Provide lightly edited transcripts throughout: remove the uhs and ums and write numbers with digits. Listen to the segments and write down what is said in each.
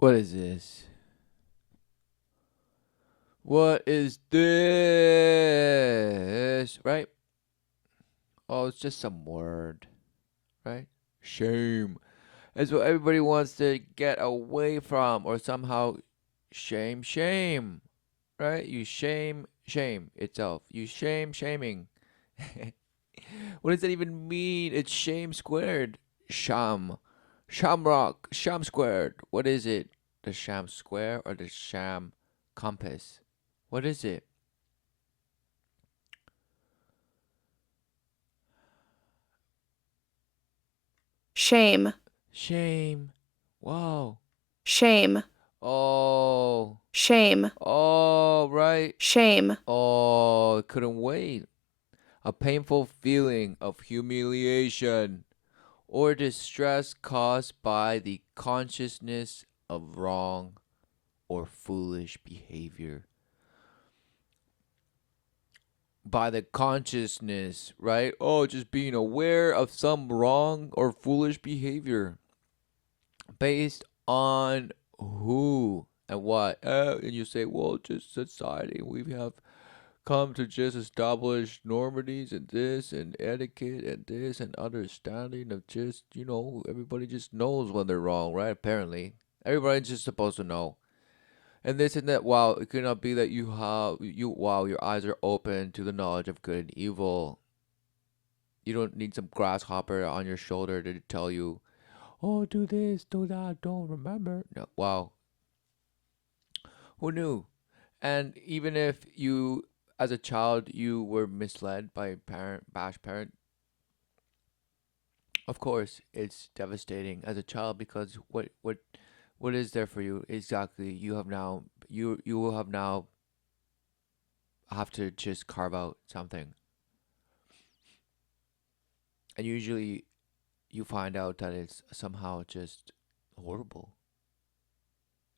What is this? What is this? Right? Oh, it's just some word, right? Shame. It's what everybody wants to get away from, or somehow shame, right? You shame itself. You shaming. What does that even mean? It's shame squared. Sham. Shamrock. Sham squared. What is it? The sham square or the sham compass? What is it? shame, Shame. Wow. shame, Oh. shame, Oh, right. shame, Oh, couldn't wait. A painful feeling of humiliation or distress caused by the consciousness of wrong or foolish behavior. By the consciousness, right? Oh, just being aware of some wrong or foolish behavior based on who and what. And you say, well, just society. We have come to just establish normities and this and etiquette and this and understanding of just, everybody just knows when they're wrong, right? Apparently. Everybody's just supposed to know. And this and that, wow, it could not be that wow, your eyes are open to the knowledge of good and evil. You don't need some grasshopper on your shoulder to tell you, oh, do this, do that, don't remember. No, wow, who knew? And even if you, as a child, you were misled by a parent, bash parent, of course, it's devastating as a child because what is there for you exactly? You will have now have to just carve out something, and usually you find out that it's somehow just horrible.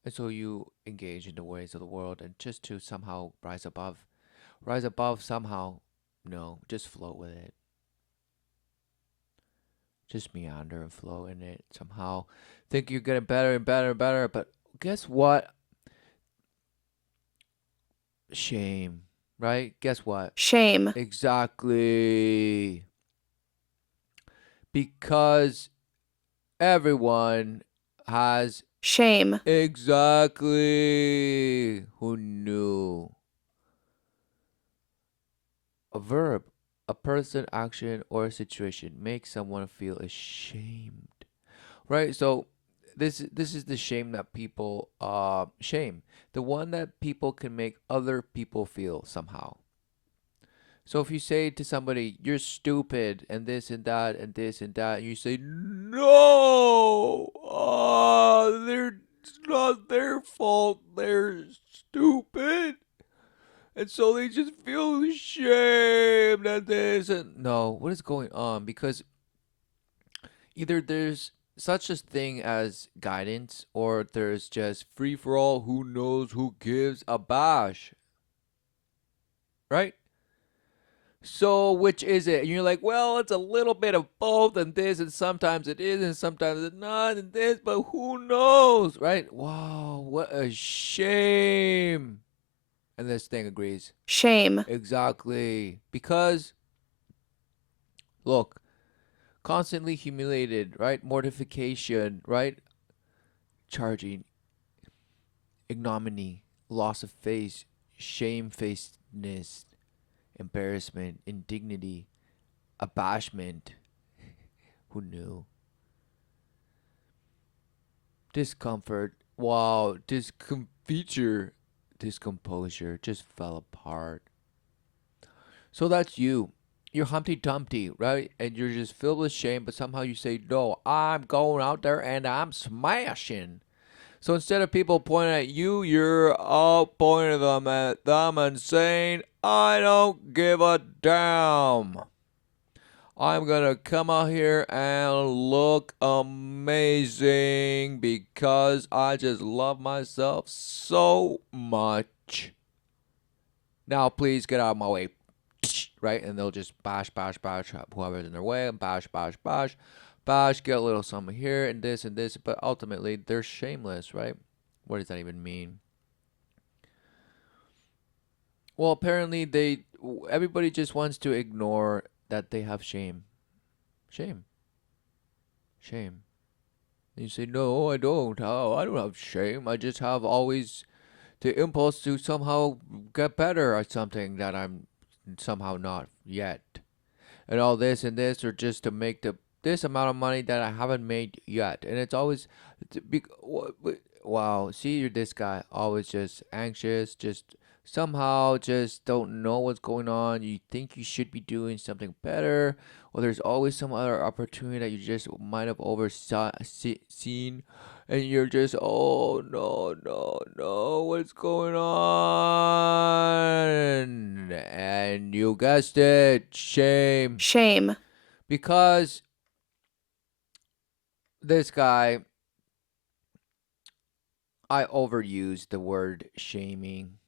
And so you engage in the ways of the world and just to somehow rise above. Rise above somehow. No, just float with it. Just meander and flow in it somehow. Think you're getting better and better and better, but guess what? Shame, right? Guess what? shame, Exactly. Because everyone has shame, exactly who knew. A verb, a person, action, or a situation makes someone feel ashamed. Right? So this is the shame that people shame. The one that people can make other people feel somehow. So if you say to somebody, you're stupid and this and that and this and that, and you say, no, they're it's not their fault, they're stupid. And so they just feel ashamed at this and no, what is going on? Because either there's such a thing as guidance or there's just free for all, who knows who gives a bash, right? So which is it? And you're like, well, it's a little bit of both and this, and sometimes it is, and sometimes it's not, and this, but who knows, right? Wow, what a shame. And this thing agrees. shame, Exactly. Because, look, constantly humiliated, right? Mortification, right? Charging, ignominy, loss of face, shamefacedness, embarrassment, indignity, abashment. Who knew? Discomfort. Wow, feature, discomposure just fell apart. So that's you. You're Humpty Dumpty, right? And you're just filled with shame, but somehow you say, no, I'm going out there and I'm smashing. So instead of people pointing at you, you're all pointing them at them and saying, I don't give a damn. I'm gonna come out here and look amazing because I just love myself so much. Now, please get out of my way. Right? And they'll just bash whoever's in their way, and bash, get a little something here and this, but ultimately they're shameless, right? What does that even mean? Well, apparently everybody just wants to ignore that they have shame. Shame. Shame. And you say, "No, I don't. Oh, I don't have shame. I just have always the impulse to somehow get better at something that I'm somehow not yet." And all this and this are just to make the this amount of money that I haven't made yet. And it's always wow, see, you're this guy always just anxious, just somehow just don't know what's going on. You think you should be doing something better, or there's always some other opportunity that you just might have seen, and you're just, oh no, no, no, what's going on? And you guessed it, shame. shame, Because this guy, I overused the word shaming,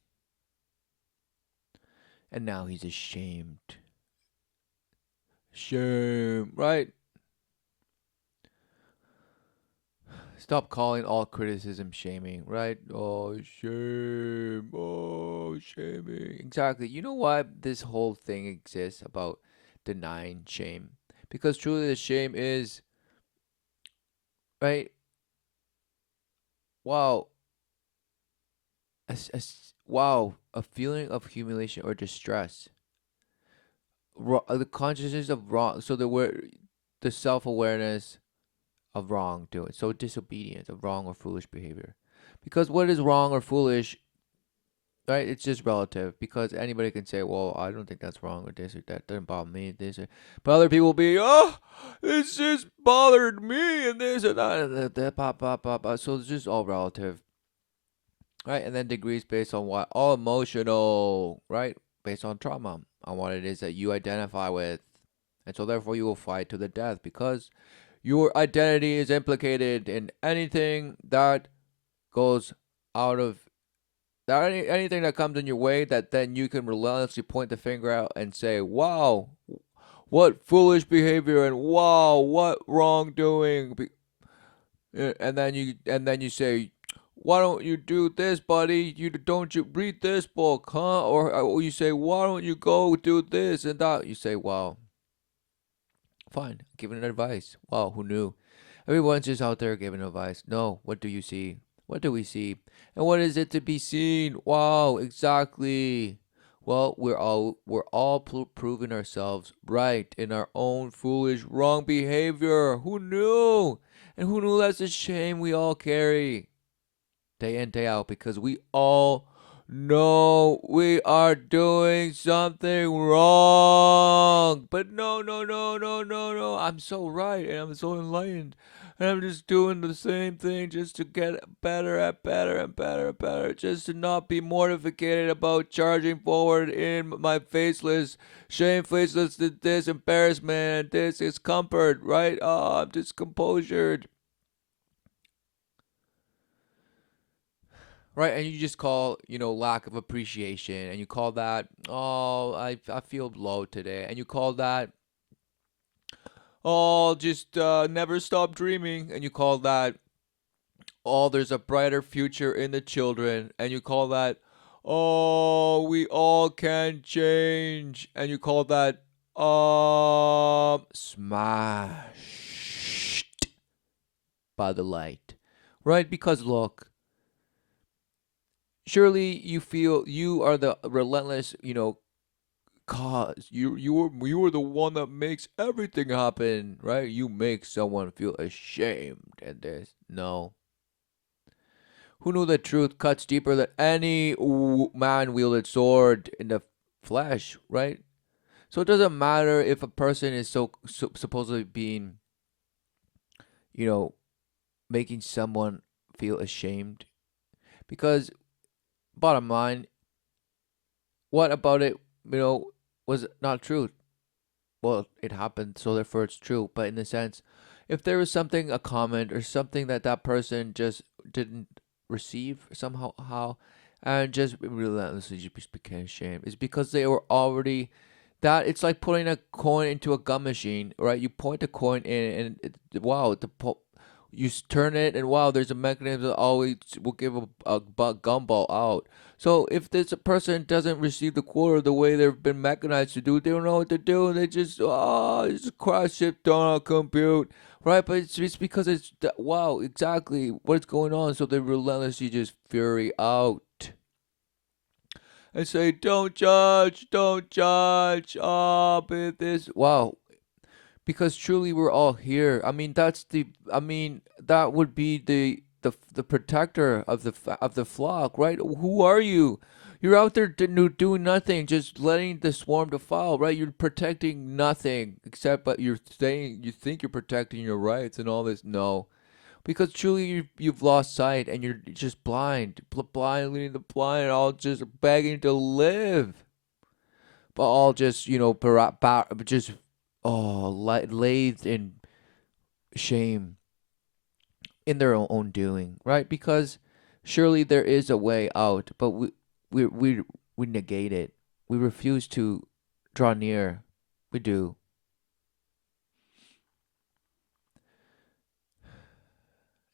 and now he's ashamed. Shame, right? Stop calling all criticism shaming, right? Oh, shame. Oh, shaming. Exactly. You know why this whole thing exists about denying shame? Because truly the shame is, right? Wow. Wow. A feeling of humiliation or distress. The consciousness of wrong. So the self awareness of wrongdoing. So disobedience of wrong or foolish behavior. Because what is wrong or foolish, right? It's just relative. Because anybody can say, "Well, I don't think that's wrong or this or that doesn't bother me." This, but other people will be, "Oh, this just bothered me," and this and that, and that, pop, pop, pop, pop. So it's just all relative, right? And then degrees based on what? All emotional, right? Based on trauma, on what it is that you identify with, and so therefore you will fight to the death because your identity is implicated in anything that goes out of anything that comes in your way that then you can relentlessly point the finger out and say, "Wow, what foolish behavior and wow, what wrongdoing." And then you say, "Why don't you do this, buddy? Don't you read this book, huh?" Or you say, "Why don't you go do this and that?" You say, "Wow, fine, giving advice. Wow, who knew?" Everyone's just out there giving advice. No, what do you see? What do we see? And what is it to be seen? Wow, exactly. Well, we're all proving ourselves right in our own foolish wrong behavior. Who knew? And who knew that's a shame we all carry day in day out because we all know we are doing something wrong. But no, no, no, no, no, no. I'm so right and I'm so enlightened. And I'm just doing the same thing just to get better at better and better and better. Just to not be mortificated about charging forward in my faceless, shame faceless, this embarrassment, this discomfort, right? Oh, I'm discomposured. Right, and you just call, lack of appreciation, and you call that, "Oh, I feel low today," and you call that, "Oh, just never stop dreaming," and you call that, "Oh, there's a brighter future in the children," and you call that, "Oh, we all can change," and you call that, smashed by the light, right? Because look, surely you feel you are the relentless, cause you are the one that makes everything happen, right? You make someone feel ashamed, and this no. Who knew the truth cuts deeper than any man wielded sword in the flesh, right? So it doesn't matter if a person is supposedly being, you know, making someone feel ashamed, because bottom line, what about it, was not true? Well, it happened, so therefore it's true. But in a sense, if there was something, a comment or something that that person just didn't receive somehow, how, and just relentlessly just became ashamed, it's because they were already that. It's like putting a coin into a gum machine, right? You point the coin in, and wow, turn it, and wow, there's a mechanism that always will give a gumball out. So if this person doesn't receive the quarter the way they've been mechanized to do, they don't know what to do. They just crash it, don't compute, right? But it's because wow, exactly what's going on. So they relentlessly just fury out and say, "Don't judge, don't judge." But this, wow, because truly we're all here. I mean, that would be the protector of of the flock, right? Who are you? You're out there doing nothing, just letting the swarm defile, right? You're protecting nothing except, but you're saying you think you're protecting your rights and all this. No, because truly you've lost sight and you're just blind, blind leading the blind, all just begging to live, but all just just lathed in shame in their own doing, right? Because surely there is a way out, but we we we negate it. We refuse to draw near. We do,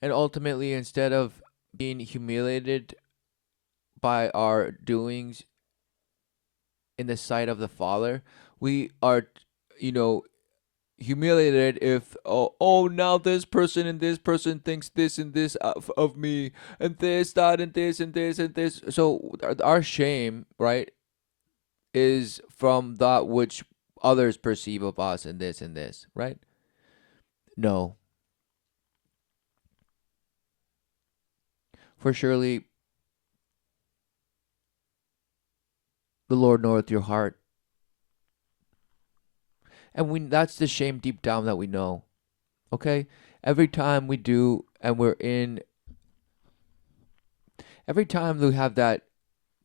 and ultimately, instead of being humiliated by our doings in the sight of the Father, we are, you know, humiliated if now this person thinks this and this of me, and this that and this and this and this. So our shame, right, is from that which others perceive of us and this, right? No, for surely the Lord knoweth your heart, and we that's the shame deep down that we know. Okay, every time we do, and every time we have that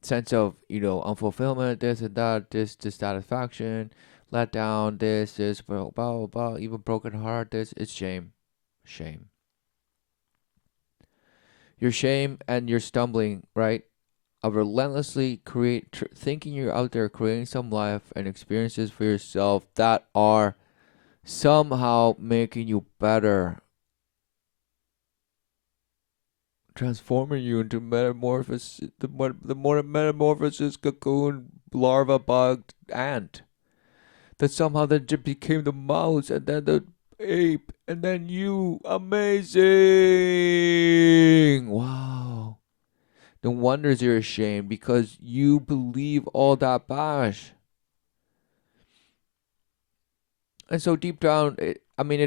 sense of unfulfillment, this and that, this dissatisfaction, let down, this blah blah blah, blah, even broken heart, this it's shame, shame. Your shame and your stumbling, right? Of relentlessly thinking you're out there creating some life and experiences for yourself that are somehow making you better, transforming you into metamorphosis, the more metamorphosis cocoon larva bug ant that somehow then became the mouse and then the ape and then you. Amazing! Wow. No wonders you're ashamed because you believe all that bash. And so deep down, it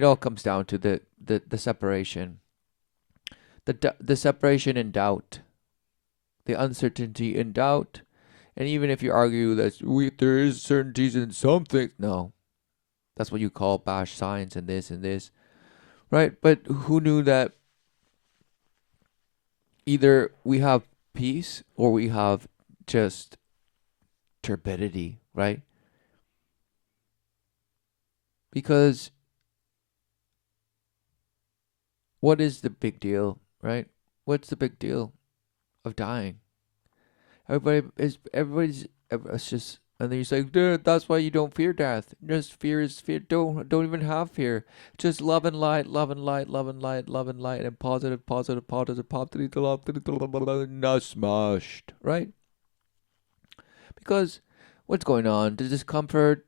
all comes down to the separation, the separation in doubt, the uncertainty in doubt. And even if you argue that there is certainties in some things, no, that's what you call bash science and this, right? But who knew that either we have peace or we have just turbidity, right? Because what is the big deal, right? What's the big deal of dying? It's just, and then you say, dude, that's why you don't fear death. Just fear is fear. Don't even have fear. Just love and light, love and light, love and light, love and light, and positive, positive, positive, positive, not smashed, right? Because what's going on? The discomfort,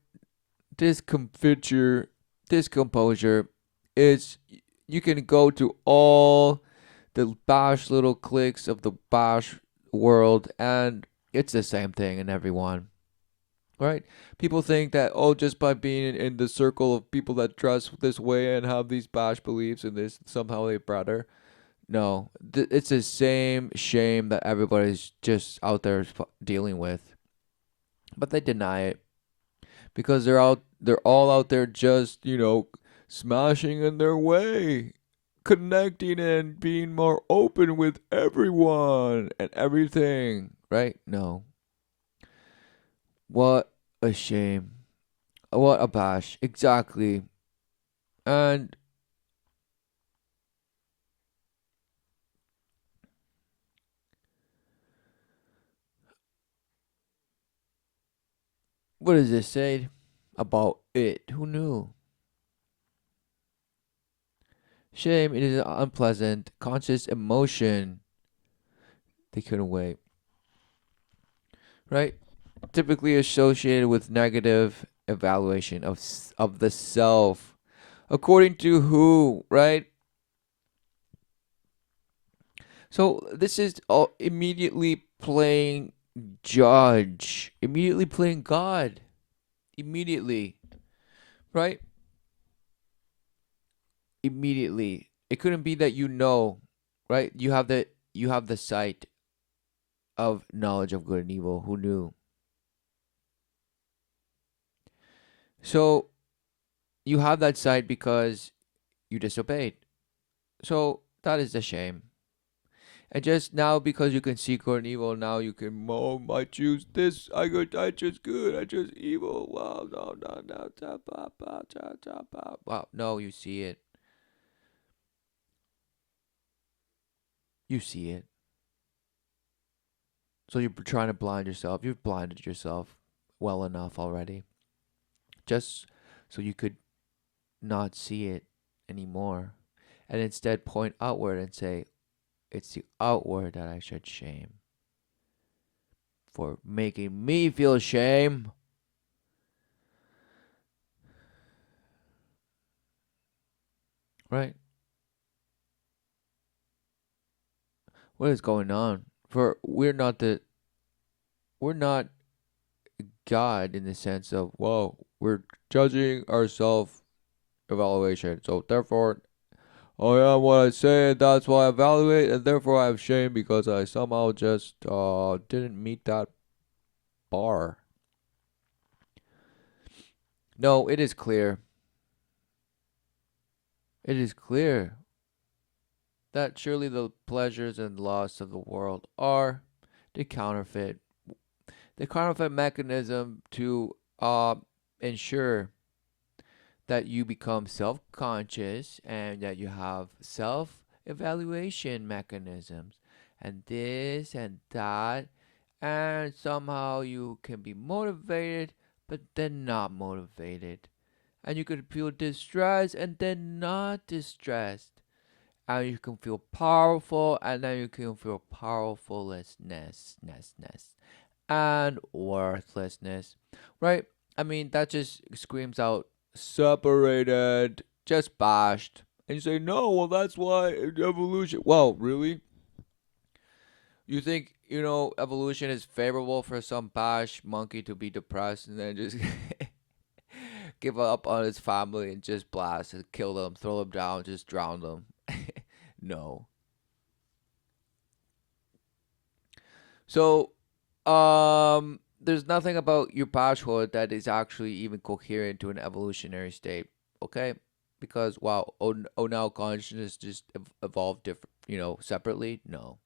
discomfiture, discomposure is you can go to all the bash little cliques of the bash world and it's the same thing in everyone, right? People think that, oh, just by being in the circle of people that dress this way and have these bash beliefs and this, somehow they better. No, it's the same shame that everybody's just out there dealing with, but they deny it because they're all out there just smashing in their way, connecting and being more open with everyone and everything, right? No. What a shame. What a bash. Exactly. And what does this say about it? Who knew? Shame, it is an unpleasant, conscious emotion. They couldn't wait. Right? Typically associated with negative evaluation of the self. According to who, right? So this is all immediately playing judge, immediately playing God, immediately, right? Immediately. It couldn't be that right? You have the sight of knowledge of good and evil. Who knew? So you have that sight because you disobeyed. So that is a shame. And just now, because you can see good and evil, now you can, oh, I choose this. I choose good. I choose evil. Wow, no, no, no, wow, no, you see it. You see it. So you're trying to blind yourself. You've blinded yourself well enough already, just so you could not see it anymore, and instead point outward and say, it's the outward that I should shame for making me feel shame. Right? What is going on? For we're not God in the sense of, whoa, we're judging our self evaluation. So therefore I am what I say, and that's why I evaluate, and therefore I have shame because I somehow just didn't meet that bar. No, it is clear. It is clear that surely the pleasures and loss of the world are the counterfeit. The counterfeit mechanism to ensure that you become self conscious and that you have self evaluation mechanisms and this and that, and somehow you can be motivated but then not motivated, and you can feel distressed and then not distressed, and you can feel powerful and then you can feel powerfullessness and worthlessness, right? I mean, that just screams out separated, just bashed. And you say, no, well, that's why evolution. Well, really? You think, evolution is favorable for some bash monkey to be depressed and then just give up on his family and just blast and kill them, throw them down, just drown them? No. So, there's nothing about your bashhood that is actually even coherent to an evolutionary state. Okay, because wow, now consciousness just evolved different, separately. No,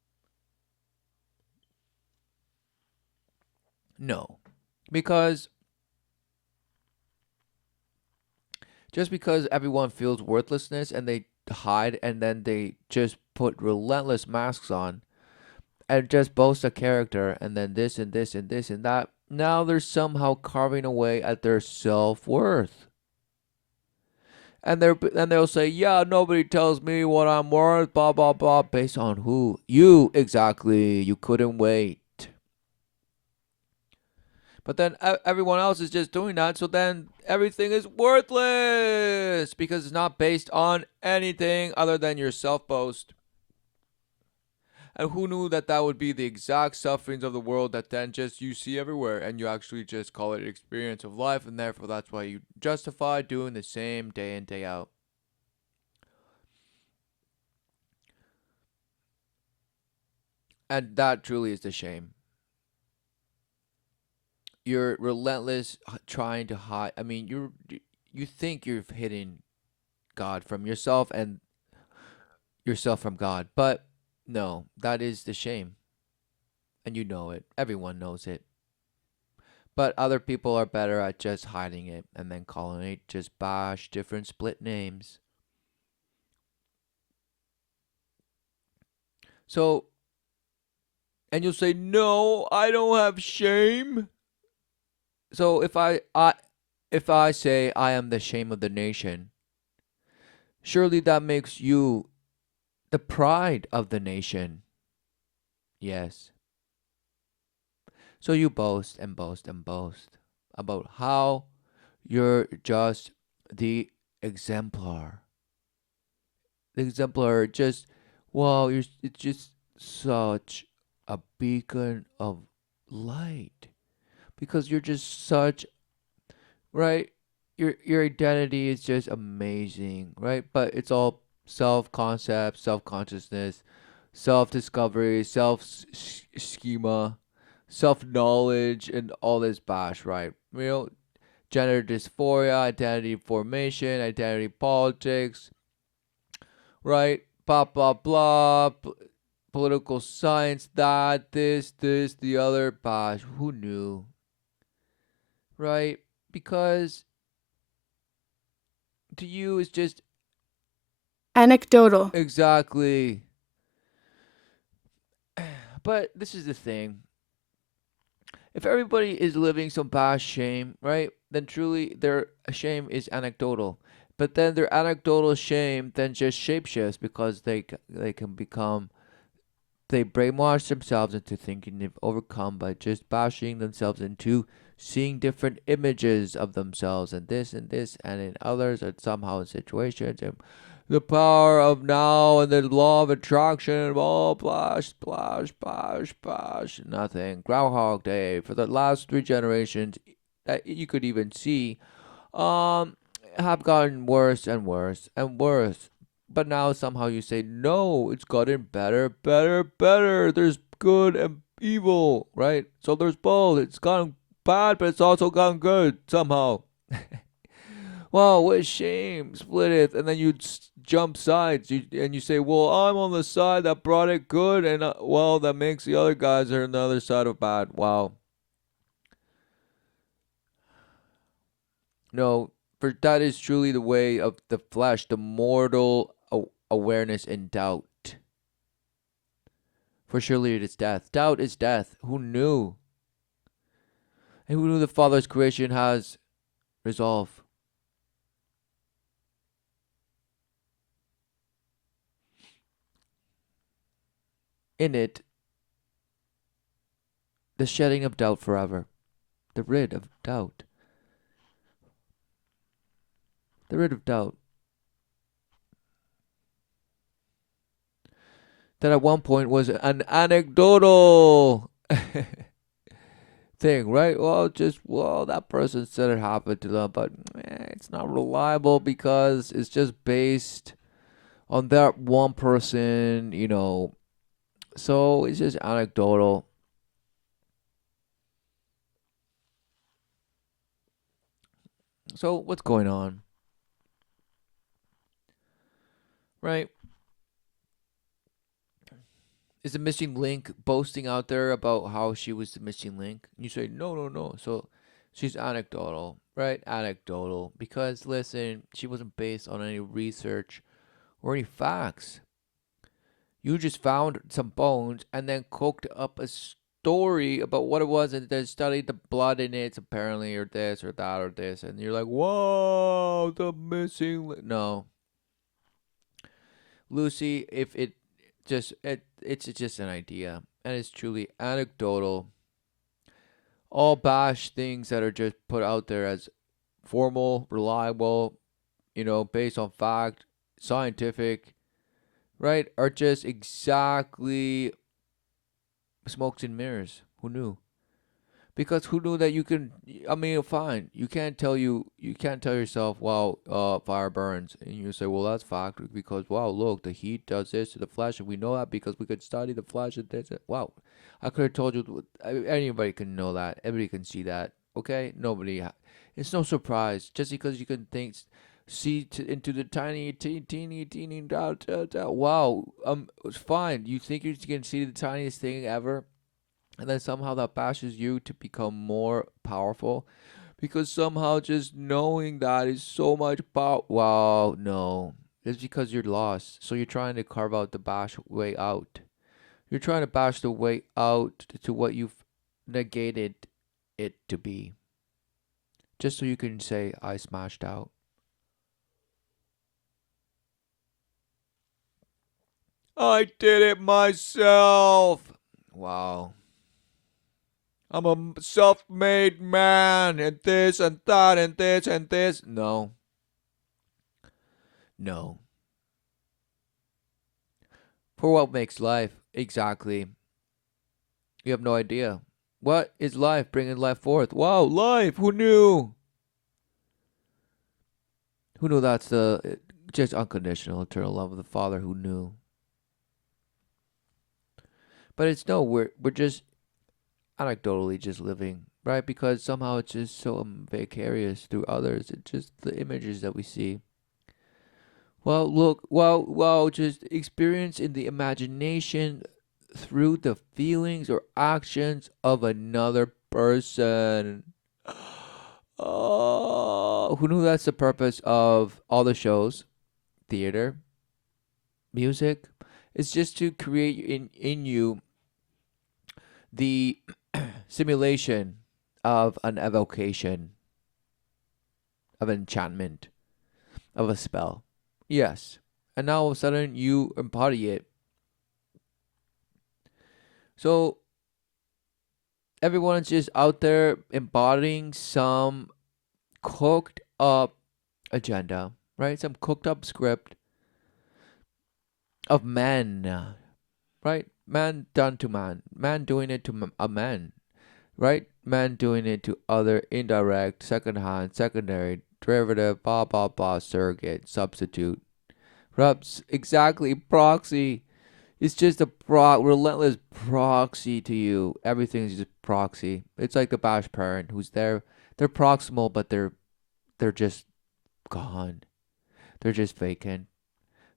no, because just because everyone feels worthlessness and they hide and then they just put relentless masks on and just boast a character and then this and this and this and that. Now they're somehow carving away at their self worth. And they'll say, "Yeah, nobody tells me what I'm worth." Blah blah blah. Based on who? You exactly. You couldn't wait. But then everyone else is just doing that, so then everything is worthless because it's not based on anything other than your self boast. And who knew that that would be the exact sufferings of the world that then just you see everywhere, and you actually just call it experience of life, and therefore that's why you justify doing the same day in day out. And that truly is the shame. You're relentless trying to hide. I mean, you think you've hidden God from yourself and yourself from God, but no, that is the shame, and you know it. Everyone knows it. But other people are better at just hiding it and then calling it just bash different split names. So, and you'll say, "No, I don't have shame." So if I say I am the shame of the nation, Surely that makes you the pride of the nation. Yes. So you boast and boast and boast about how you're just the exemplar. The exemplar just, wow, it's just such a beacon of light because you're just such, right? Your identity is just amazing, right? But it's all self concept, self consciousness, self discovery, schema, self knowledge, and all this bash, right? Gender dysphoria, identity formation, identity politics, right? Blah blah blah. Political science, that, this, the other. Bash, who knew, right? Because to you, it's just Anecdotal. exactly. But this is the thing. If everybody is living some past shame, right, then truly their shame is anecdotal. But then their anecdotal shame then just shapeshifts because they can become, they brainwash themselves into thinking they've overcome by just bashing themselves into seeing different images of themselves and this and in others and somehow in situations and the power of now and the law of attraction, all splash, splash, splash, splash, nothing. Groundhog Day for the last 3 generations that you could even see um have gotten worse and worse and worse. But now somehow you say, no, it's gotten better, better, better. There's good and evil, right? So there's both. It's gotten bad, but it's also gotten good somehow. Wow, what a shame. Split it. And then you jump sides and you say, well, I'm on the side that brought it good, and well, that makes the other guys are on the other side of bad. Wow. No, for that is truly the way of the flesh, the mortal awareness in doubt. For surely it is death. Doubt is death. Who knew? And who knew the Father's creation has resolve? In it, the shedding of doubt forever. The rid of doubt. The rid of doubt. That at one point was an anecdotal thing, right? Well, just, well, that person said it happened to them, but it's not reliable because it's just based on that one person. So it's just anecdotal. So what's going on, right? Is the missing link boasting out there about how she was the missing link? And you say, no, no, no. So she's anecdotal, right? Anecdotal. Because, listen, she wasn't based on any research or any facts. You just found some bones and then cooked up a story about what it was and then studied the blood in it, apparently, or this or that or this. And you're like, whoa, the missing link. No. Lucy, if it's just an idea and it's truly anecdotal. All bash things that are just put out there as formal, reliable, based on fact, scientific, right, are just exactly smokes and mirrors. Who knew? Because who knew that you can? I mean, fine, you can't tell yourself, wow, fire burns, and you say, well, that's fact because wow, look, the heat does this to the flesh, and we know that because we could study the flesh and this. Wow, I could have told you. Anybody can know that. Everybody can see that. Okay, nobody. It's no surprise just because you can see into the tiny, teeny, dot, dot, dot. Wow, it's fine. You think you can see the tiniest thing ever? And then somehow that bashes you to become more powerful because somehow just knowing that is so much power. Wow, no. It's because you're lost. So you're trying to carve out the bash way out. You're trying to bash the way out to what you've negated it to be. Just so you can say, I smashed out. I did it myself. Wow. I'm a self made man, and this and that, and this and this. No, no. For what makes life? Exactly. You have no idea. What is life? Bringing life forth. Wow, life. Who knew? Who knew that's the just unconditional, eternal love of the Father? Who knew? But it's no. We're just anecdotally just living, right? Because somehow it's just so vicarious through others. It's just the images that we see. Well, look, well, just experience in the imagination through the feelings or actions of another person. Oh, who knew that's the purpose of all the shows, theater, music? It's just to create in you the simulation of an evocation, of enchantment, of a spell. Yes. And now all of a sudden you embody it. So everyone's just out there embodying some cooked up agenda, right? Some cooked up script of man, right? Man done to man, man doing it to a man, right? Man doing it to other indirect, second hand, secondary, derivative, blah blah blah, surrogate, substitute, rubs, exactly, proxy. It's just a relentless proxy to you. Everything's just proxy. It's like the bash parent who's there. They're proximal, but they're just gone. They're just vacant.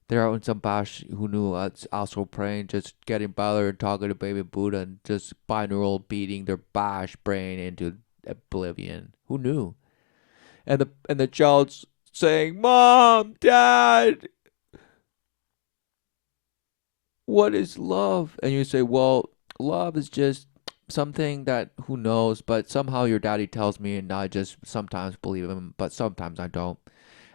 They're out in some bash who knew also praying, just getting better and talking to baby Buddha and just binaural beating their bash brain into oblivion. Who knew? And the child's saying, "Mom, Dad, what is love?" And you say, "Well, love is just something that who knows, but somehow your daddy tells me, and I just sometimes believe him, but sometimes I don't."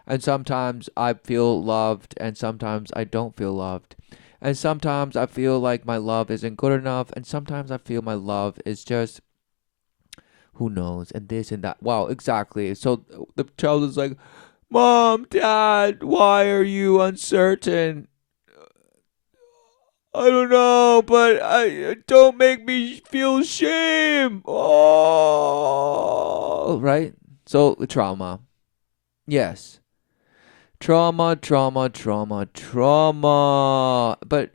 And sometimes I feel loved, and sometimes I don't feel loved. And sometimes I feel like my love isn't good enough, and sometimes I feel my love is just who knows, and this and that. Wow, exactly. So the child is like, "Mom, Dad, why are you uncertain?" "I don't know, but I don't make me feel shame." Oh, right. So the trauma. Yes. Trauma, trauma, trauma, trauma. But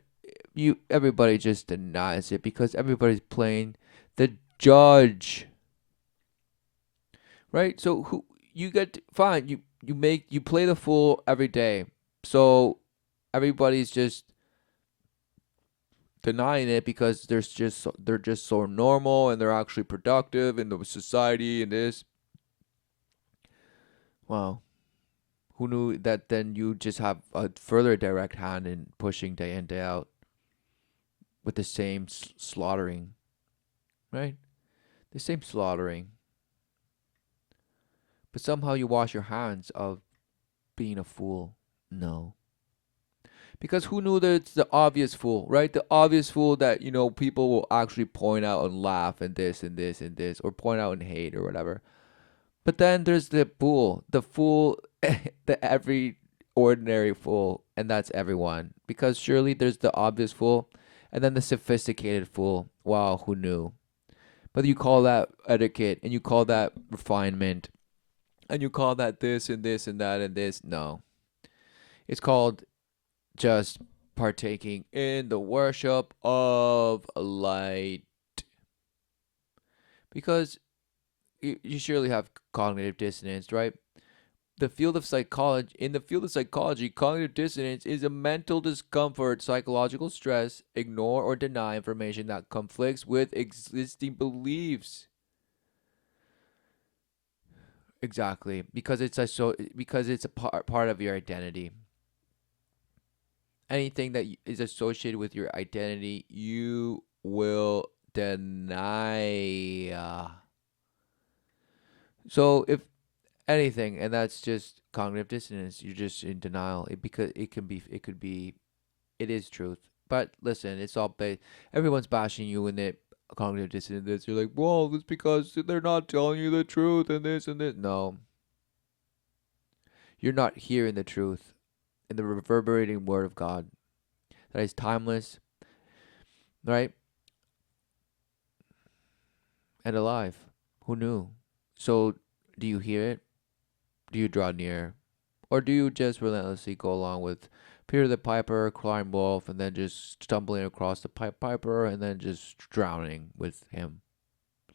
everybody just denies it because everybody's playing the judge, right? So who you get fine, you play the fool every day. So everybody's just denying it because they're just so normal and they're actually productive in the society and this. Wow. Who knew that then you just have a further direct hand in pushing day in day out with the same slaughtering, right? The same slaughtering. But somehow you wash your hands of being a fool. No. Because who knew that it's the obvious fool, right? The obvious fool that, people will actually point out and laugh and this and this and this, or point out and hate or whatever. But then there's the fool, the every ordinary fool, and that's everyone. Because surely there's the obvious fool, and then the sophisticated fool. Wow, who knew? But you call that etiquette, and you call that refinement, and you call that this and this and that and this. No, it's called just partaking in the worship of light. Because you surely have cognitive dissonance, right? In the field of psychology, cognitive dissonance is a mental discomfort, psychological stress, ignore or deny information that conflicts with existing beliefs. Exactly, because it's a part of your identity. Anything that is associated with your identity, you will deny. So if anything, and that's just cognitive dissonance, you're just in denial. It because it can be, it could be, it is truth, But listen, it's all based. Everyone's bashing you in it. Cognitive dissonance. You're like, well, it's because they're not telling you the truth and this and this. No, you're not hearing the truth in the reverberating word of God that is timeless, right, and alive. Who knew? So, do you hear it? Do you draw near? Or do you just relentlessly go along with Peter the Piper, climb wolf, and then just stumbling across the Piper and then just drowning with him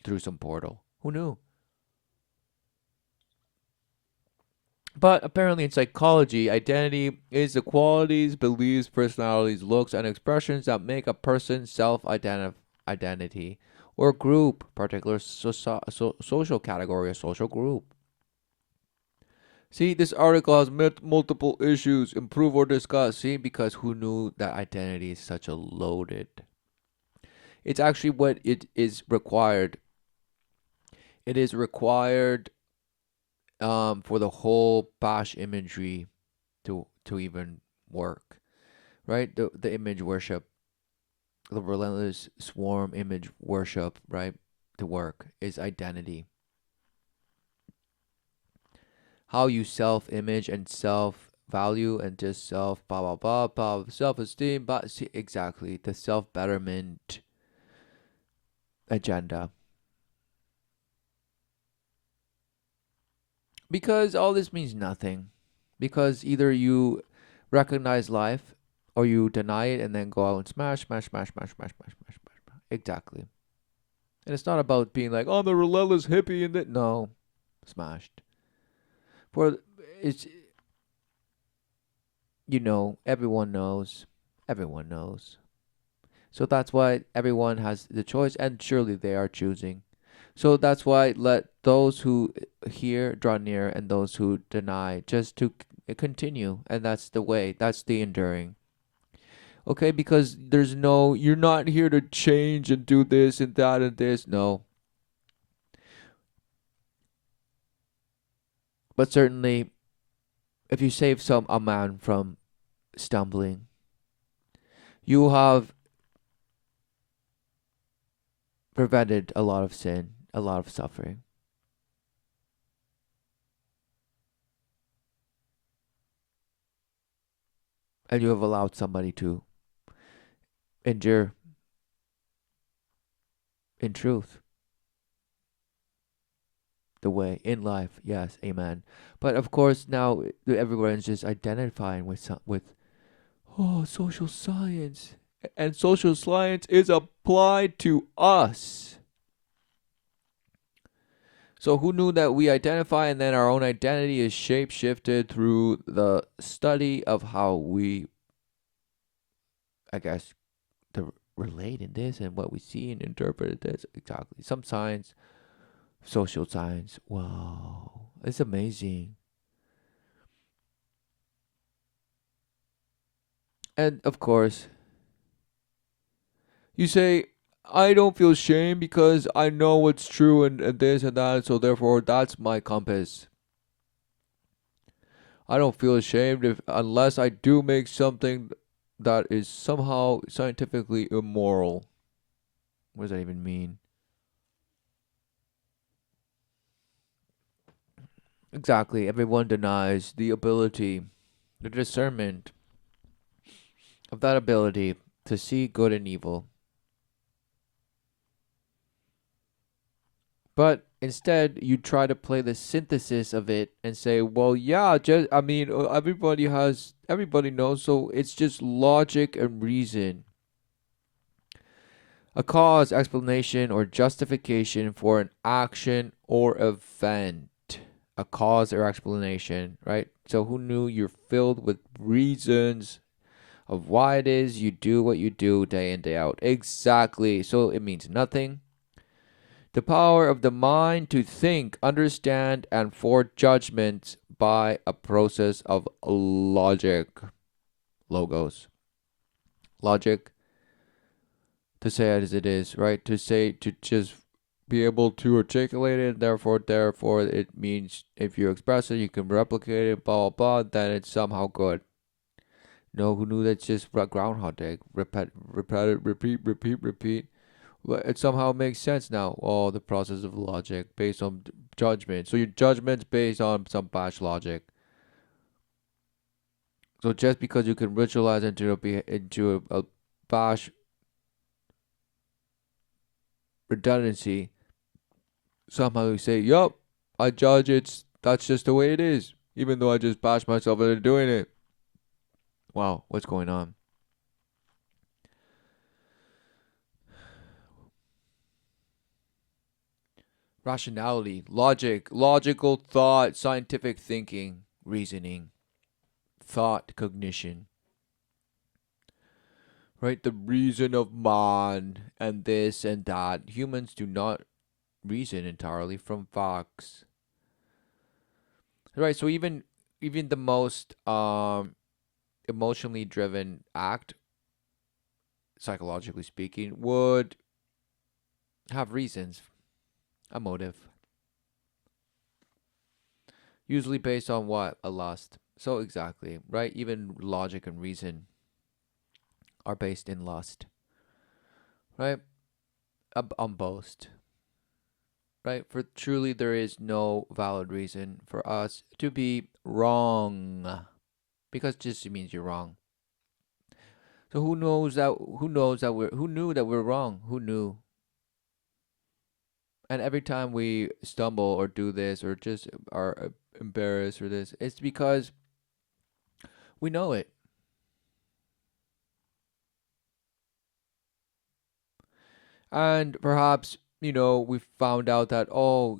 through some portal? Who knew? But apparently, in psychology, identity is the qualities, beliefs, personalities, looks, and expressions that make a person's identity or group, particular social category or social group. See, this article has multiple issues. Improve or discuss. See, because who knew that identity is such a loaded? It's actually what it is required. It is required for the whole bash imagery to even work, right? The image worship, the relentless swarm image worship, right? To work is identity. How you self image and self value and just self blah blah blah blah self esteem, but see, exactly the self betterment agenda. Because all this means nothing. Because either you recognize life or you deny it and then go out and smash, smash, smash, smash, smash, smash, smash, smash. Smash. Exactly. And it's not about being like, oh, I'm the relentless hippie and that. No, smashed. For it's, everyone knows. Everyone knows. So that's why everyone has the choice, and surely they are choosing. So that's why let those who hear draw near, and those who deny just to continue, and that's the way. That's the enduring. Okay, because you're not here to change and do this and that and this. No, but certainly, if you save a man from stumbling, you have prevented a lot of sin, a lot of suffering, and you have allowed somebody to endure in truth the way in life. Yes, amen. But of course, now everyone's just identifying with social science, and social science is applied to us. So who knew that we identify and then our own identity is shape shifted through the study of how we, I guess, to relate in this and what we see and interpret this exactly. Some science, social science. Wow, it's amazing. And of course, you say, I don't feel shame because I know what's true and this and that, so therefore that's my compass. I don't feel ashamed if unless I do make something that is somehow scientifically immoral. What does that even mean? Exactly. Everyone denies the ability, the discernment of that ability to see good and evil. But instead, you try to play the synthesis of it and say, well, yeah, just, I mean, everybody knows, so it's just logic and reason. A cause, explanation, or justification for an action or event. A cause or explanation, right? So, who knew you're filled with reasons of why it is you do what you do day in, day out? Exactly. So, it means nothing. The power of the mind to think, understand, and form judgments by a process of logic. Logos. Logic, to say it as it is, right? To just be able to articulate it, therefore it means if you express it, you can replicate it, blah blah blah, then it's somehow good. No, who knew that's just Groundhog Day? Repeat. It somehow makes sense now. Oh, the process of logic based on judgment. So your judgment's based on some batch logic. So just because you can ritualize into a bash redundancy, somehow you say, "Yup, I judge that's just the way it is," even though I just bash myself into doing it. Wow, what's going on? Rationality, logic, logical thought, scientific thinking, reasoning, thought, cognition, right? The reason of man and this and that. Humans do not reason entirely from facts, right? So even the most emotionally driven act, psychologically speaking, would have reasons, a motive, usually based on what? A lust. So exactly, right? Even logic and reason are based in lust, right? On boast, right? For truly there is no valid reason for us to be wrong, because just means you're wrong. So who knew that we're wrong? Who knew? And every time we stumble or do this or just are embarrassed or this, it's because we know it. And perhaps, we found out that, oh,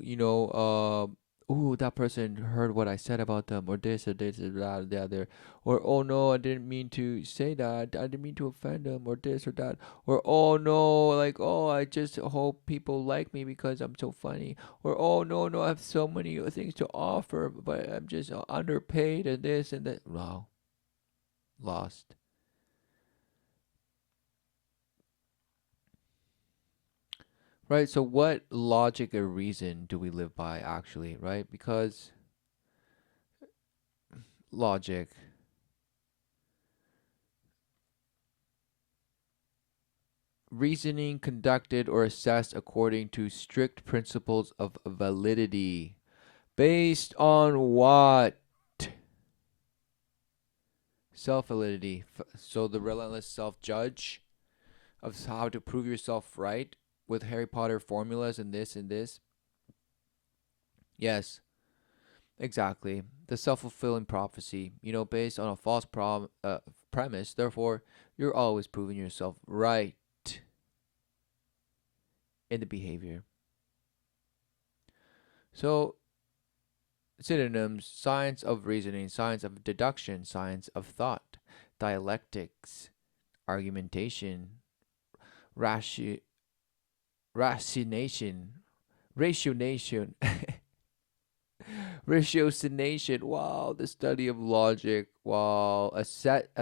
ooh, that person heard what I said about them, or this or that or the other. Or, oh no, I didn't mean to say that, I didn't mean to offend them, or this or that. Or, oh no, like, oh, I just hope people like me because I'm so funny. Or, oh no, no, I have so many things to offer, but I'm just underpaid and this and that. Wow, lost. Right, so what logic or reason do we live by actually, right? Because logic, reasoning conducted or assessed according to strict principles of validity. Based on what? Self validity. So the relentless self judge of how to prove yourself right with Harry Potter formulas and this and this. Yes, exactly. The self fulfilling prophecy, based on a false premise. Therefore, you're always proving yourself right in the behavior. So, synonyms: science of reasoning, science of deduction, science of thought, dialectics, argumentation, rati- racination, rationation, ratiocination. Wow, the study of logic. Wow, a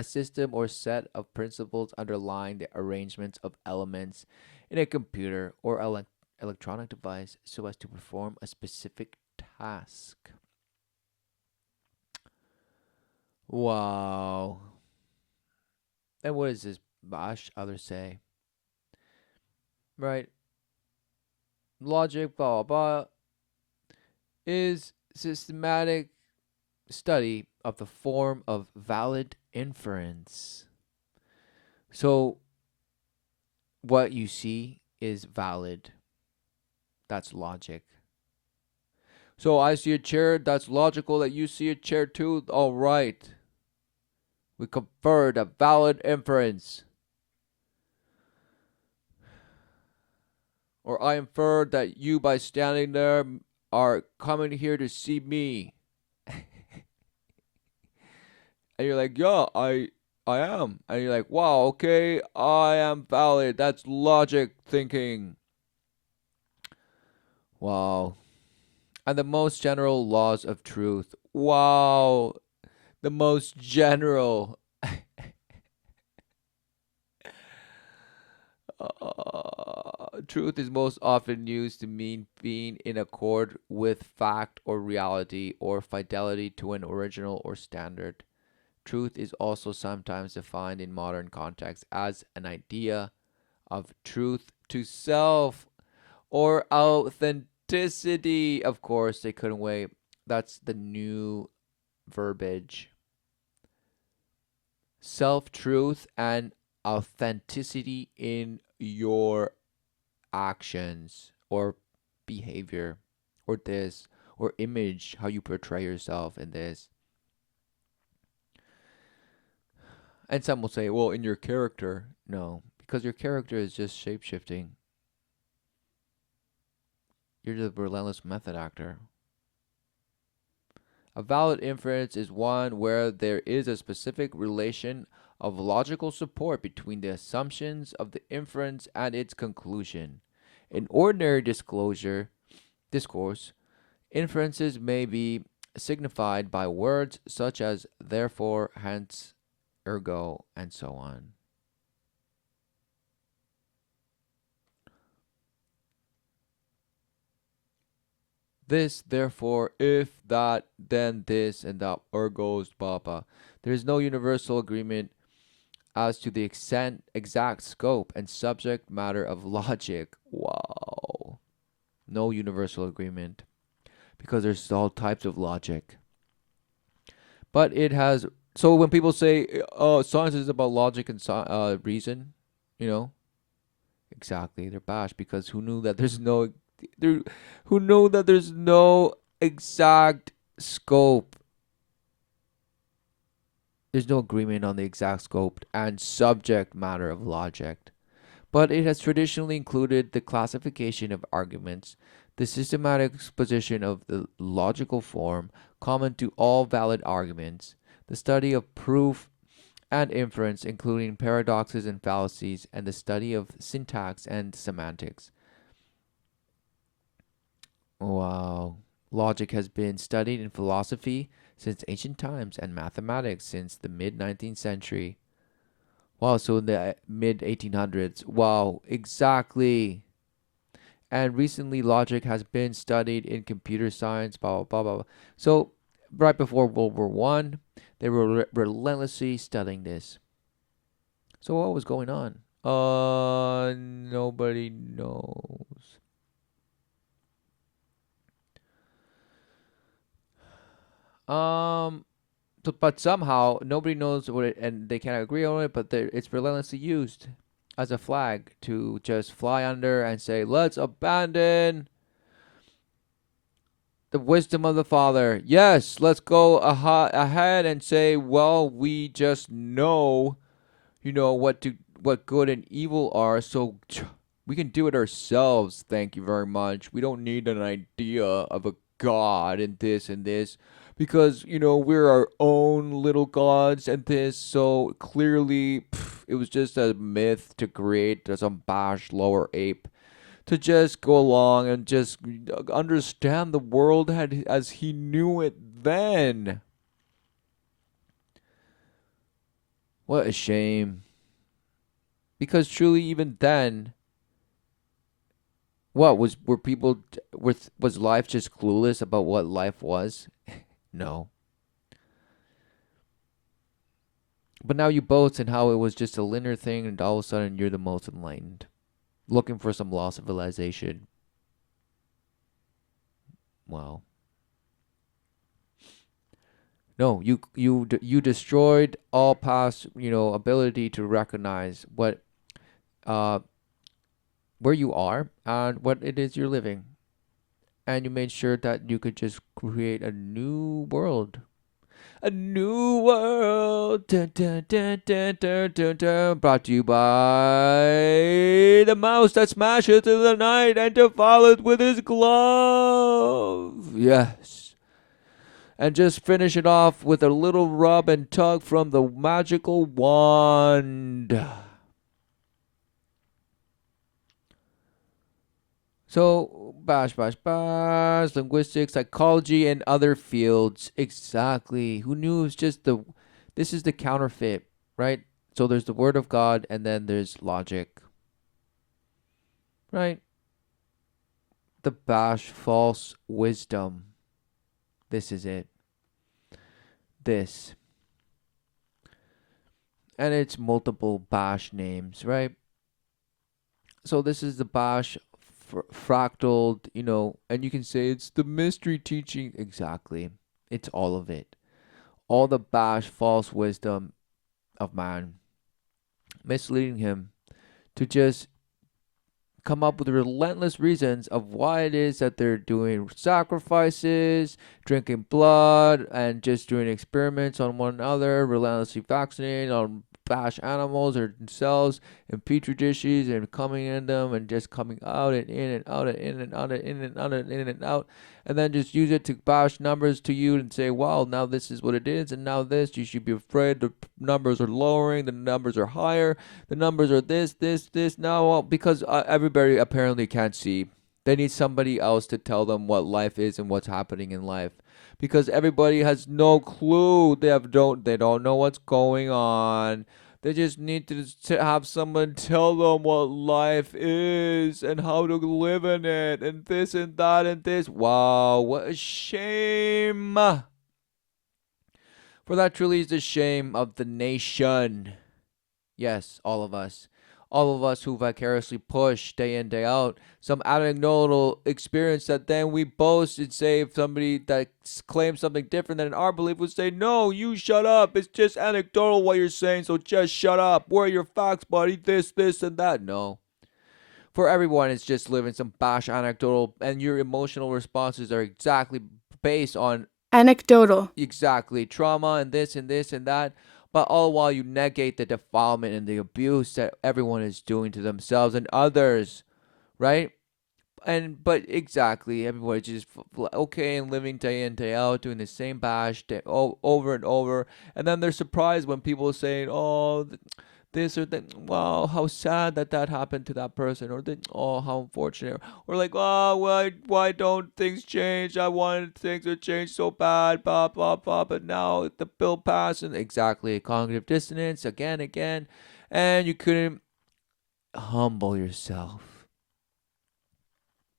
system or set of principles underlying the arrangements of elements in a computer or electronic device so as to perform a specific task. Wow. And what is this Bash others say? Right? Logic, blah, blah, blah, is systematic study of the form of valid inference. So, what you see is valid. That's logic. So, I see a chair. That's logical that you see a chair too. All right. We conferred a valid inference. Or I inferred that you, by standing there, are coming here to see me. And you're like, yeah, I am. And you're like, wow, okay, I am valid. That's logic thinking. Wow. And the most general laws of truth. Wow. The most general. Truth is most often used to mean being in accord with fact or reality or fidelity to an original or standard. Truth is also sometimes defined in modern context as an idea of truth to self or authenticity. Of course, they couldn't wait. That's the new verbiage. Self truth and authenticity in your actions or behavior or this or image, how you portray yourself in this. And some will say, well, in your character. No, because your character is just shape shifting. You're the relentless method actor. A valid inference is one where there is a specific relation of logical support between the assumptions of the inference and its conclusion. In ordinary discourse, inferences may be signified by words such as therefore, hence, ergo, and so on. This, therefore, if that, then this, and that, ergo, blah, blah. There is no universal agreement as to the exact scope and subject matter of logic. Wow. No universal agreement because there's all types of logic. But it has. So when people say, science is about logic and reason, you know, exactly, they're bashed because there, who knew that there's no exact scope. There's no agreement on the exact scope and subject matter of logic. But it has traditionally included the classification of arguments, the systematic exposition of the logical form common to all valid arguments, the study of proof and inference, including paradoxes and fallacies, and the study of syntax and semantics. Wow. Logic has been studied in philosophy since ancient times and mathematics since the mid 19th century. Wow, so in the mid 1800s. Wow, exactly. And recently, logic has been studied in computer science, blah, blah, blah, blah. So, right before World War One, they were relentlessly studying this. So, what was going on? Nobody knows. Um, but somehow nobody knows what it, and they can't agree on it. But it's relentlessly used as a flag to just fly under and say, "Let's abandon the wisdom of the Father." Yes, let's go ahead and say, "Well, we just know, what good and evil are, so we can do it ourselves. Thank you very much. We don't need an idea of a god and this and this." Because, we're our own little gods and this, so clearly, it was just a myth to create some bash lower ape to just go along and just understand the world as he knew it then. What a shame. Because truly, even then, what were people was life just clueless about what life was? No. But now you boast in how it was just a linear thing, and all of a sudden you're the most enlightened, looking for some lost civilization. Wow. No, you destroyed all past ability to recognize uh where you are and what it is you're living, and you made sure that you could just create a new world. A new world. Dun, dun, dun, dun, dun, dun, dun. Brought to you by the mouse that smashes through the night and defileth with his glove. Yes. And just finish it off with a little rub and tug from the magical wand. So, bash, linguistics, psychology, and other fields. Exactly. Who knew it was just this is the counterfeit, right? So there's the word of God and then there's logic, right? The bash false wisdom. This is it. This. and it's multiple bash names, right? So this is the bash fractaled, and you can say it's the mystery teaching. Exactly. It's all of it. All the bash false wisdom of man, misleading him to just come up with relentless reasons of why it is that they're doing sacrifices, drinking blood, and just doing experiments on one another, relentlessly vaccinating on bash animals or themselves in petri dishes and coming in them and just coming out and in and out and in and out and in and out and in and out, and then just use it to bash numbers to you and say, wow, now this is what it is, and now this, you should be afraid the numbers are lowering, the numbers are higher, the numbers are this now, well, because everybody apparently can't see. They need somebody else to tell them what life is and what's happening in life, because everybody has no clue. They don't know what's going on. They just need to have someone tell them what life is and how to live in it and this and that and this. Wow, what a shame. For that truly is the shame of the nation. Yes, all of us. All of us who vicariously push day in, day out some anecdotal experience that then we boast and say, if somebody that claims something different than our belief would say, no, you shut up. It's just anecdotal what you're saying, so just shut up. Where are your facts, buddy? This, and that. No. For everyone, it's just living some bash anecdotal, and your emotional responses are exactly based on Anecdotal. exactly trauma and this and this and that, but all while you negate the defilement and the abuse that everyone is doing to themselves and others, right? And but exactly, everybody just okay and living day in day out doing the same bash over and over, and then they're surprised when people saying, oh, this or that. Wow, how sad that that happened to that person, or that, oh, how unfortunate, or like, oh, why don't things change? I wanted things to change so bad, blah blah blah, but now the bill passed, and exactly cognitive dissonance again, and you couldn't humble yourself.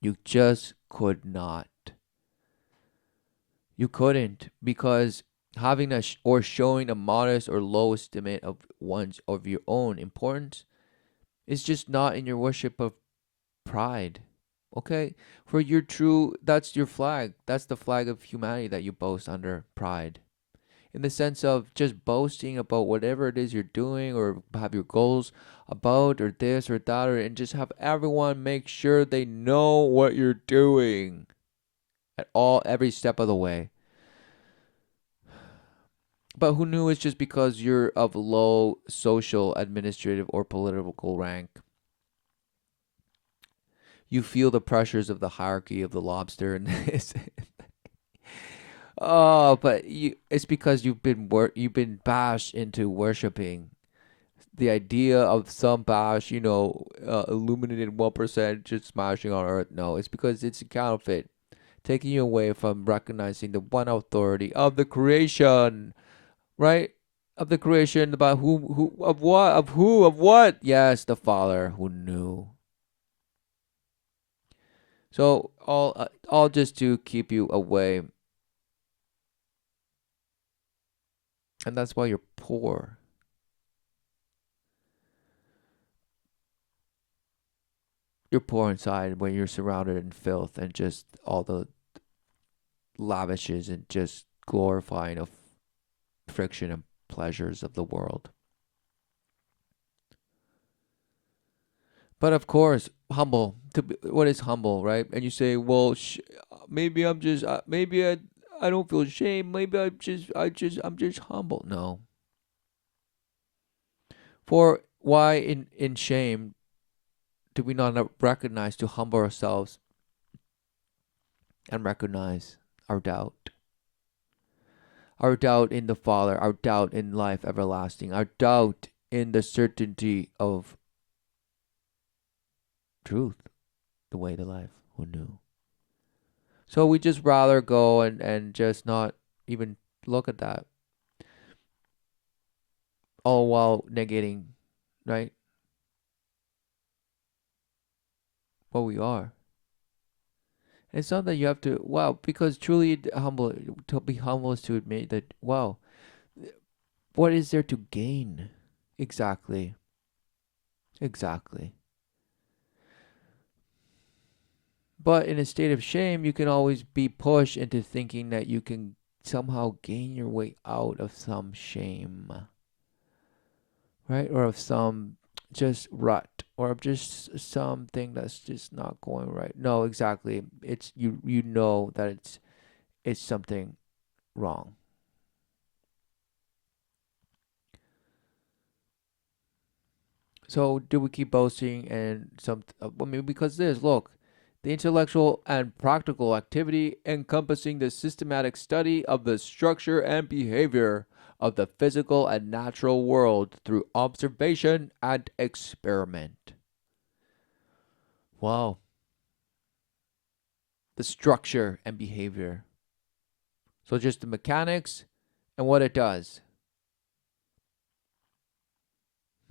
You just could not. You couldn't, because having or showing a modest or low estimate of your own importance is just not in your worship of pride. Okay? For your true, that's your flag. That's the flag of humanity that you boast under, pride. In the sense of just boasting about whatever it is you're doing or have your goals about or this or that, and just have everyone make sure they know what you're doing at every step of the way. But who knew it's just because you're of low social, administrative, or political rank. You feel the pressures of the hierarchy of the lobster and this. Oh, but it's because you've been bashed into worshiping the idea of some bash, illuminated 1% just smashing on earth. No, it's because it's a counterfeit, taking you away from recognizing the one authority of the creation, right? Of the creation, about of what? Yes, the Father who knew. So all just to keep you away, and that's why you're poor. You're poor inside when you're surrounded in filth and just all the lavishes and just glorifying of friction and pleasures of the world. But of course, humble. What is humble, right? And you say, well, maybe I'm just, maybe I don't feel shame. Maybe I'm just humble. No. For why in shame do we not recognize to humble ourselves and recognize our doubt? Our doubt in the Father, our doubt in life everlasting, our doubt in the certainty of truth, the way to life, who knew? So we just rather go and just not even look at that, all while negating, right, what we are. And it's not that you have to, wow, because truly humble, to be humble is to admit that, wow, what is there to gain? Exactly. Exactly. But in a state of shame, you can always be pushed into thinking that you can somehow gain your way out of some shame, right? Or of some just rut, or of just something that's just not going right. No, exactly. It's you know that it's something wrong. So do we keep boasting and some? I mean, because this look, the intellectual and practical activity encompassing the systematic study of the structure and behavior of the physical and natural world through observation and experiment. Wow, the structure and behavior. So just the mechanics and what it does.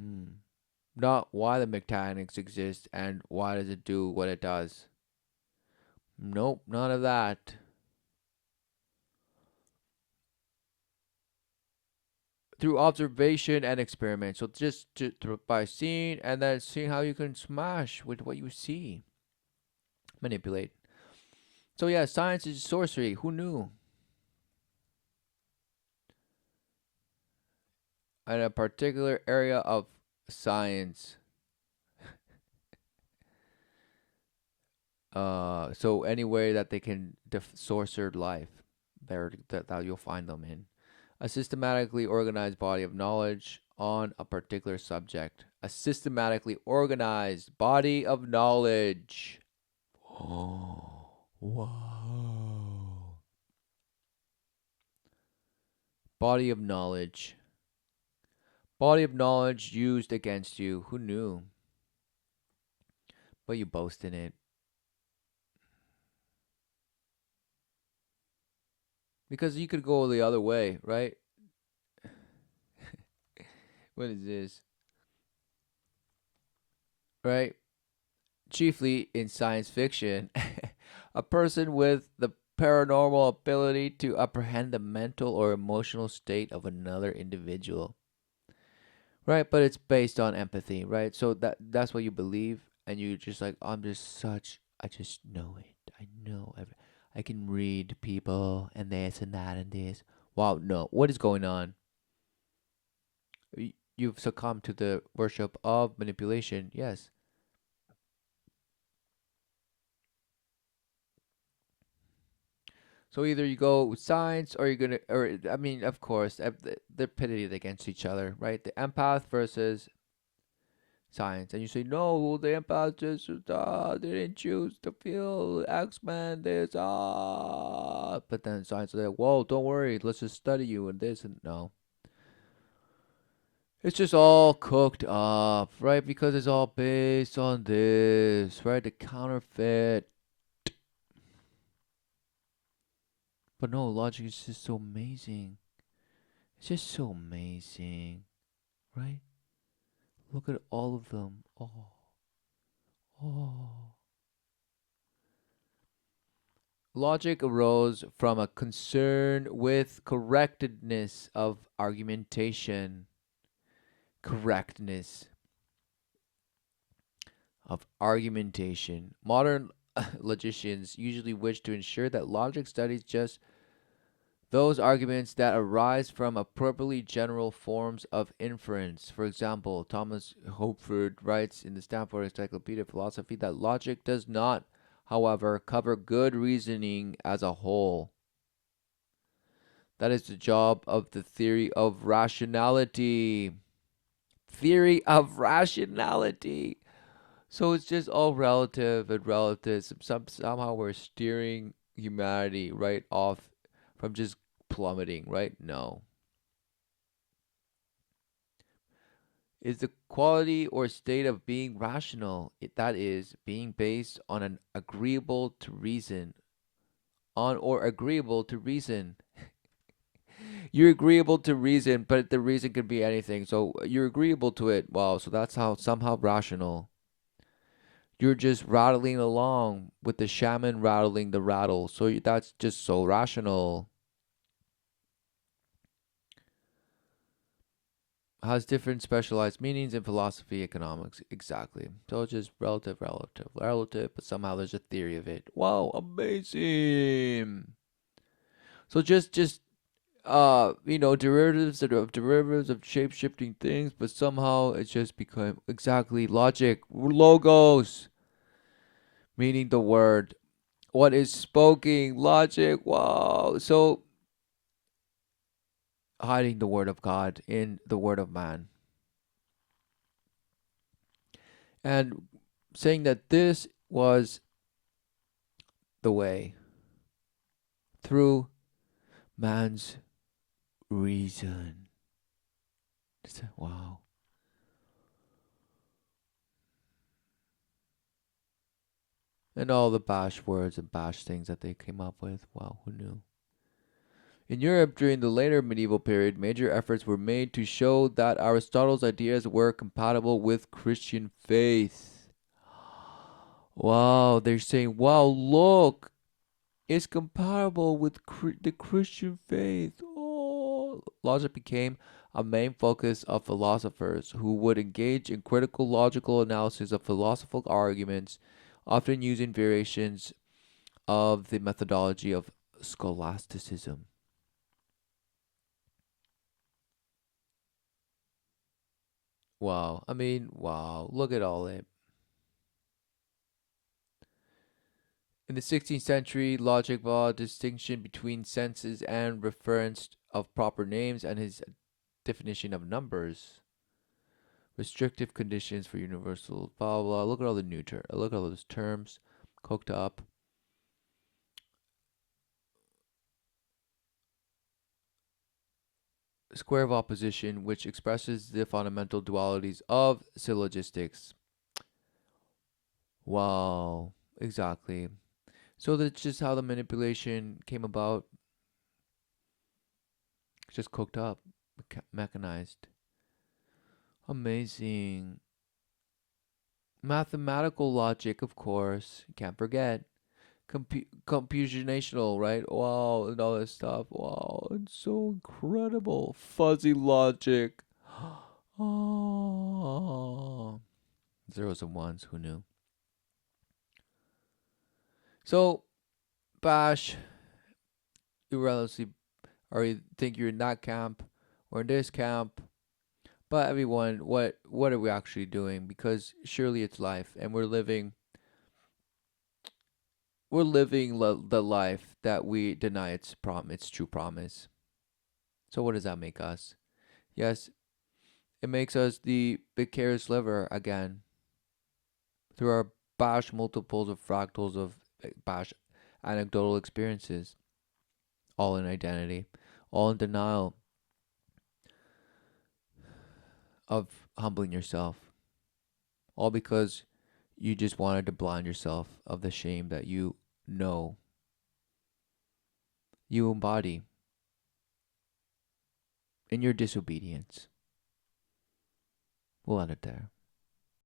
Hmm. Not why the mechanics exist and why does it do what it does. Nope, none of that. Through observation and experiment. So just by seeing and then seeing how you can smash with what you see, manipulate. So yeah, science is sorcery. Who knew? In a particular area of science. So any way that they can sorcerer life, there that you'll find them in. A systematically organized body of knowledge on a particular subject. A systematically organized body of knowledge. Oh, wow. Body of knowledge. Body of knowledge used against you. Who knew? But you boast in it. Because you could go the other way, right? What is this? Right? Chiefly in science fiction. A person with the paranormal ability to apprehend the mental or emotional state of another individual. Right? But it's based on empathy, right? So that's what you believe and you just like I'm just such I just know it. I know I can read people and this and that and this. Wow, no. What is going on? You've succumbed to the worship of manipulation. Yes. So either you go with science or you're gonna, or I mean, of course, they're pitted against each other, right? The empath versus science, and you say no, the empath just they didn't choose to feel X Men this but then science is like, whoa, don't worry, let's just study you and this and no. It's just all cooked up, right? Because it's all based on this, right? The counterfeit. But no, logic is just so amazing. It's just so amazing, right? Look at all of them. Oh, oh. Logic arose from a concern with correctness of argumentation. Correctness of argumentation. Modern logicians usually wish to ensure that logic studies just those arguments that arise from appropriately general forms of inference. For example, Thomas Hopeford writes in the Stanford Encyclopedia of Philosophy that logic does not, however, cover good reasoning as a whole. That is the job of the theory of rationality. Theory of rationality. So it's just all relative and relative. Somehow we're steering humanity right off from just plummeting, right? No. Is the quality or state of being rational, that is, being based on an agreeable to reason, on or agreeable to reason. You're agreeable to reason, but the reason could be anything. So you're agreeable to it. Wow, so that's how somehow rational. You're just rattling along with the shaman rattling the rattle. So that's just so rational. has different specialized meanings in philosophy, economics. Exactly. So it's just relative, but somehow there's a theory of it. Wow, amazing. So just derivatives that are of derivatives of shape shifting things, but somehow it's just become exactly logic, logos, meaning the word. What is spoken, logic, wow. So hiding the word of God in the word of man. And saying that this was the way through man's reason. Wow. And all the bash words and bash things that they came up with. Wow, who knew? In Europe during the later medieval period, major efforts were made to show that Aristotle's ideas were compatible with Christian faith. Wow, they're saying, wow, look, it's compatible with the Christian faith. Oh, logic became a main focus of philosophers who would engage in critical logical analysis of philosophical arguments, often using variations of the methodology of scholasticism. Wow, I mean, wow, look at all it. In the 16th century, logic saw distinction between senses and reference of proper names and his definition of numbers. Restrictive conditions for universal blah blah. Look at all the new terms. Look at all those terms cooked up. Square of opposition, which expresses the fundamental dualities of syllogistics. Wow, exactly. So that's just how the manipulation came about. Just cooked up, mechanized. Amazing. Mathematical logic, of course. Can't forget. Computational, right? Wow, and all this stuff. Wow, it's so incredible. Fuzzy logic. Oh, zeros and ones. Who knew? So, Bash, you relatively, or you think you're in that camp or in this camp. But everyone, what are we actually doing? Because surely it's life, and we're living the life that we deny its true promise. So what does that make us? Yes, it makes us the vicarious liver again through our bash multiples of fractals of bash anecdotal experiences, all in identity, all in denial of humbling yourself, all because you just wanted to blind yourself of the shame that know you embody in your disobedience. We'll end it there.